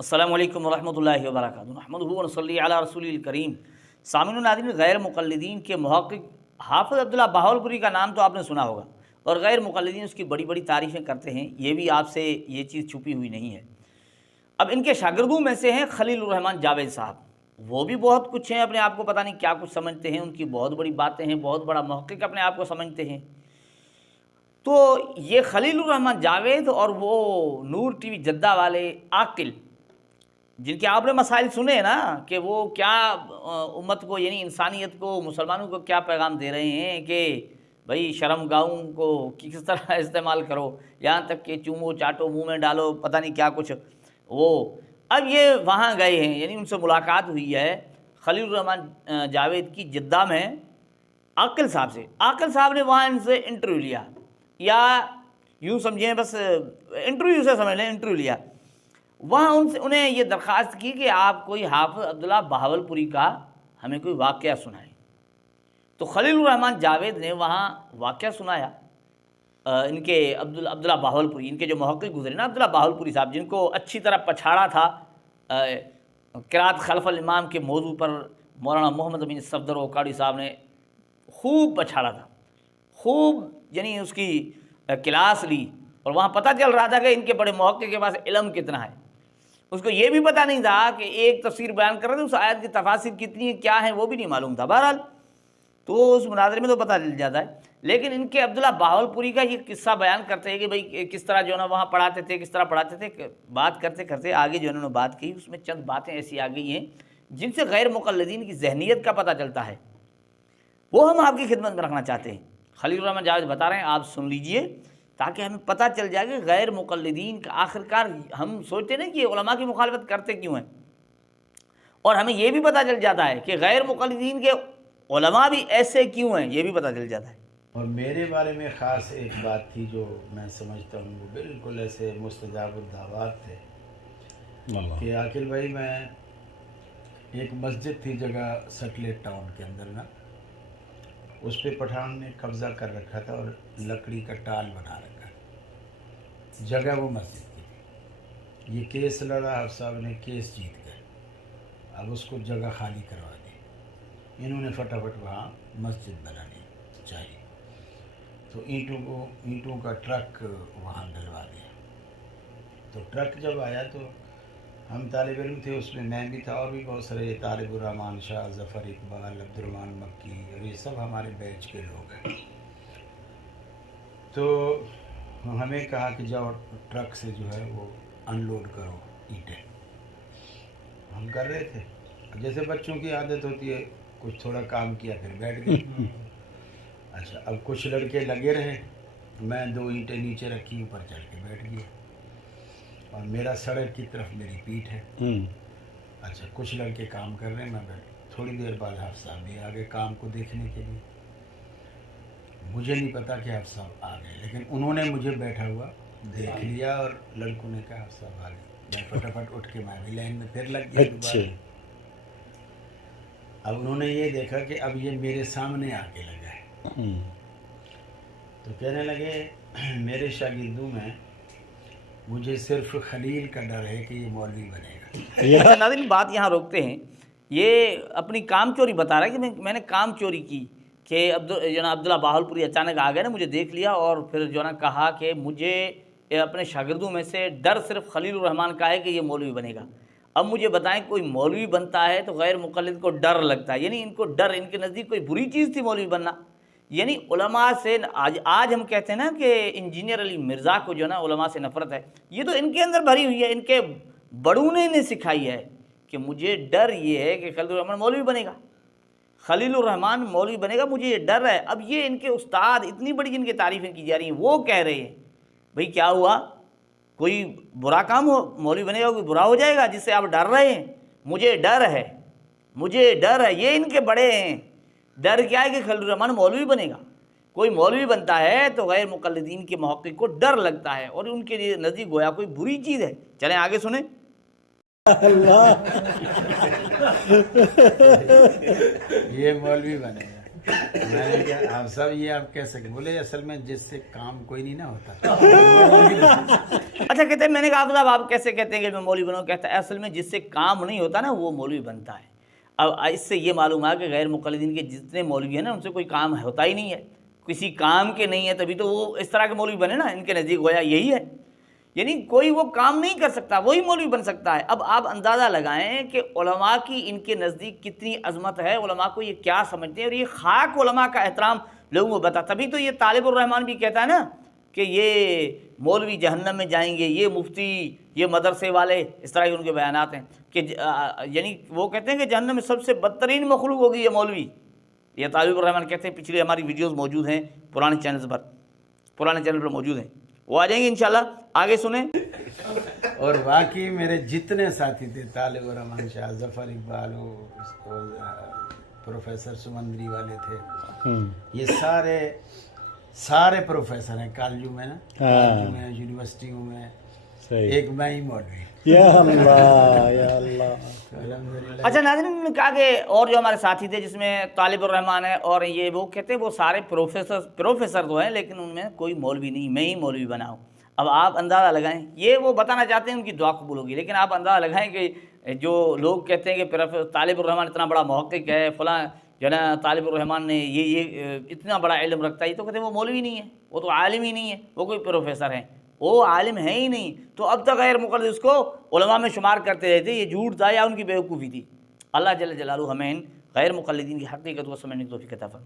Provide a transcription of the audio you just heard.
अस्सलामु अलैकुम वरहमतुल्लाहि वबरकातुहू नहमदुहु व नसल्ली अला रसूलिल करीम। सामिन नाज़रीन, गैर मुक़ल्लिदीन के मुहक़्क़िक़ हाफ़िज़ अब्दुल्ला बहावलपुरी का नाम तो आपने सुना होगा और गैर मुक़ल्लिदीन उसकी बड़ी बड़ी तारीफ़ें करते हैं। ये भी आपसे ये चीज़ छुपी हुई नहीं है। अब इनके शागिर्दों में से हैं खलीलुर रहमान जावेद साहब। वो भी बहुत कुछ हैं, अपने आप को पता नहीं क्या कुछ समझते हैं, उनकी बहुत बड़ी बातें हैं, बहुत बड़ा मुहक़्क़िक़ अपने आप को समझते हैं। तो ये खलीलुर रहमान जावेद और वो नूर टीवी जद्दा वाले आकिल, जिनके आपने मसाइल सुने ना कि वो क्या उम्मत को यानी इंसानियत को, मुसलमानों को क्या पैगाम दे रहे हैं कि भाई शर्म गाहों को किस तरह इस्तेमाल करो, यहाँ तक कि चूमो चाटो मुंह में डालो, पता नहीं क्या कुछ। वो अब ये वहाँ गए हैं, यानी उनसे मुलाकात हुई है खलीलुर रहमान जावेद की जिद्दा में आकिल साहब से। आकिल साहब ने वहाँ इनसे इंटरव्यू लिया, या यूँ समझें बस इंटरव्यू से समझ लें, इंटरव्यू लिया। वहाँ उनसे उन्हें ये दरख्वास्त की कि आप कोई हाफ़िज़ अब्दुल्ला बहावलपुरी का हमें कोई वाक़या सुनाएं। तो खलीलुर रहमान जावेद ने वहाँ वाक़या सुनाया। इनके अब्दुल्ला बहावलपुरी, इनके जो मुहक़्क़िक़ गुज़रे ना अब्दुल्ला बहावलपुरी साहब, जिनको अच्छी तरह पछाड़ा था क़िराअत खल्फ़ल इमाम के मौजू पर मौलाना मोहम्मद बिन सफ़दर ओकाड़ी साहब ने खूब पछाड़ा था, खूब यानी उसकी क्लास ली। और वहाँ पता चल रहा था कि इनके बड़े मुहक़्क़िक़ के पास इल्म कितना है। उसको ये भी पता नहीं था कि एक तफ़सीर बयान कर रहे थे, उस आयत की तफासिर कितनी है, क्या है, वो भी नहीं मालूम था। बहरहाल तो उस मुनाज़रे में तो पता चल जाता है। लेकिन इनके अब्दुल्ला बहावलपुरी का ये किस्सा बयान करते हैं कि भाई किस तरह जो है ना वहाँ पढ़ाते थे, किस तरह पढ़ाते थे। बात करते करते आगे जो उन्होंने बात की, उसमें चंद बातें ऐसी आ गई हैं जिनसे गैर मुक़ल्लिदीन की ज़हनियत का पता चलता है। वो हम आपकी खिदमत में रखना चाहते हैं। खलीलुर रहमान जावेद बता रहे हैं, आप सुन लीजिए ताकि हमें पता चल जाए कि गैर मुक़ल्लिदीन का आखिरकार, हम सोचते हैं ना कि उलमा की मुखालफत करते क्यों हैं, और हमें यह भी पता चल जाता है कि गैर मुक़ल्लिदीन के उलमा भी ऐसे क्यों हैं, ये भी पता चल जाता है। और मेरे बारे में ख़ास एक बात थी जो मैं समझता हूँ वो बिल्कुल ऐसे मुस्तजाबुद दावात थे कि आकिल भाई, मैं एक मस्जिद थी जगह सटलेट टाउन के अंदर ना, उस पर पठान ने कब्ज़ा कर रखा था और लकड़ी का टाल बना रखा था। जगह वो मस्जिद की थी। ये केस लड़ा, आप साहब ने केस जीत गए, अब उसको जगह खाली करवा दी। इन्होंने फटाफट वहाँ मस्जिद बनानी चाहिए, तो ईंटों का ट्रक वहाँ डलवा दिया। तो ट्रक जब आया तो हम तालिब इल्म थे, उसमें मैं भी था और भी बहुत सारे तालिबुर रहमान शाह, ज़फ़र इकबाल, अब्दुर्रहमान मक्की, और ये सब हमारे बैच के लोग हैं। तो हमें कहा कि जाओ ट्रक से जो है वो अनलोड करो ईंटें। हम कर रहे थे, जैसे बच्चों की आदत होती है, कुछ थोड़ा काम किया फिर बैठ गए। अच्छा, अब कुछ लड़के लगे रहे, मैं 2 ईंटें नीचे रखी, ऊपर चढ़ के बैठ गया और मेरा सड़क की तरफ मेरी पीठ है। अच्छा, कुछ लड़के काम कर रहे हैं, मैं बैठ। थोड़ी देर बाद हाफ़िज़ साहब भी आ गए काम को देखने के लिए। मुझे नहीं पता कि हाफ़िज़ साहब आ गए, लेकिन उन्होंने मुझे बैठा हुआ देख लिया और लड़कों ने कहा हाफ़िज़ साहब आ गए। मैं फटाफट उठ के मैं भी लाइन में फिर लग गया दोबारा। अब उन्होंने ये देखा कि अब ये मेरे सामने आके लगा है, तो कहने लगे मेरे शागिर्दों में मुझे सिर्फ खलील का डर है कि ये मौलवी बनेगा। अच्छा नाज़रीन, बात यहाँ रोकते हैं। ये अपनी काम चोरी बता रहा है कि मैंने काम चोरी की कि अब्दुल्ला बहावलपुरी अचानक आ गए ना, मुझे देख लिया और फिर जो ना कहा कि मुझे अपने शागिर्दों में से डर सिर्फ खलीलुर रहमान का है कि ये मौलवी बनेगा। अब मुझे बताएं, कोई मौलवी बनता है तो गैर मुक़ल्लिद को डर लगता है, यानी इनको डर, इनके नज़दीक कोई बुरी चीज़ थी मौलवी बनना। यानी उलमा से आज हम कहते हैं ना कि इंजीनियर अली मिर्ज़ा को जो ना उलमा से नफ़रत है, ये तो इनके अंदर भरी हुई है। इनके बड़ों ने सिखाई है कि मुझे डर ये है कि खलीलुर रहमान मौलवी बनेगा, खलीलुर रहमान मौलवी बनेगा, मुझे ये डर है। अब ये इनके उस्ताद, इतनी बड़ी जिनकी तारीफ़ें की जा रही हैं, वो कह रहे हैं भाई क्या हुआ, कोई बुरा काम हो, मौलवी बनेगा कोई बुरा हो जाएगा जिससे आप डर रहे हैं। मुझे डर है, मुझे डर है, ये इनके बड़े हैं। डर क्या है कि खलीलुर रहमान मौलवी बनेगा। कोई मौलवी बनता है तो गैर मुक़ल्लिदीन के मुहक़्क़िक़ को डर लगता है और उनके लिए नज़दीक गोया कोई बुरी चीज़ है। चलें आगे सुने। ये मौलवी बनेगा। मैंने कहा आप सब ये आप कैसे, बोले असल में जिससे काम कोई नहीं ना होता। अच्छा, कहते हैं मैंने कहा साहब आप कैसे कहते हैं कि मैं मौलवी बनाऊँ? कहता है असल में जिससे काम नहीं होता ना वो मौलवी बनता है। अब इससे ये मालूम है कि गैर मुक़ल्लिदीन के जितने मौलवी हैं ना उनसे कोई काम होता ही नहीं है, किसी काम के नहीं है, तभी तो वो इस तरह के मौलवी बने ना, इनके नज़दीक गोया यही है। यानी कोई वो काम नहीं कर सकता, वही मौलवी बन सकता है। अब आप अंदाज़ा लगाएं कि उलमा की इनके नज़दीक कितनी अज़मत है, उलमा को ये क्या समझते हैं, और ये खाक उलमा का एहतराम लोगों को बता। तभी तो ये तालिबुर रहमान भी कहता है ना कि ये मौलवी जहन्नम में जाएंगे, ये मुफ्ती, ये मदरसे वाले, इस तरह के उनके बयानात हैं कि यानी वो कहते हैं कि जहन्नम में सबसे बदतरीन मखलूक होगी ये मौलवी। ये तालिबुर रहमान कहते हैं, पिछली हमारी वीडियोस मौजूद हैं पुराने चैनल पर मौजूद हैं, वो आ जाएंगे इंशाल्लाह, आगे सुने। और बाकी मेरे जितने साथी थे, तालिब रहमान शाह, जफर इकबाल, प्रोफेसर सुमंदरी वाले थे, ये सारे प्रोफेसर हैं कॉलेजों में ना, कॉलेजों में, यूनिवर्सिटियों में, एक मैं ही मौलवी। या अल्लाह या अल्लाह। अच्छा नाज़रीन, ने कहा कि और जो हमारे साथी थे जिसमें तालिबुर रहमान है और ये वो कहते हैं वो सारे प्रोफेसर तो हैं लेकिन उनमें कोई मौलवी नहीं, मैं ही मौलवी बना हूँ। अब आप अंदाज़ा लगाएं, ये वो बताना चाहते हैं उनकी दुआ कबूल होगी, लेकिन आप अंदाज़ा लगाएं कि जो लोग कहते हैं कि तालिबुर रहमान इतना बड़ा मुहक्किक है, फलां जो ना तालिबुर रहमान ने ये इतना बड़ा इल्म रखता है, ये तो कहते हैं वो मौलवी नहीं है, वो तो आलिम ही नहीं है, वो कोई प्रोफेसर है, वो आलिम है ही नहीं। तो अब तक गैर मुक़ल्लिद उसको उलमा में शुमार करते रहते, ये झूठ था या उनकी बेवकूफ़ी थी। अल्लाह जल्ल जलालहू हमें गैर मुक़ल्लिदीन की हकीकत को समझने की तौफ़ीक़ अता फरमाए।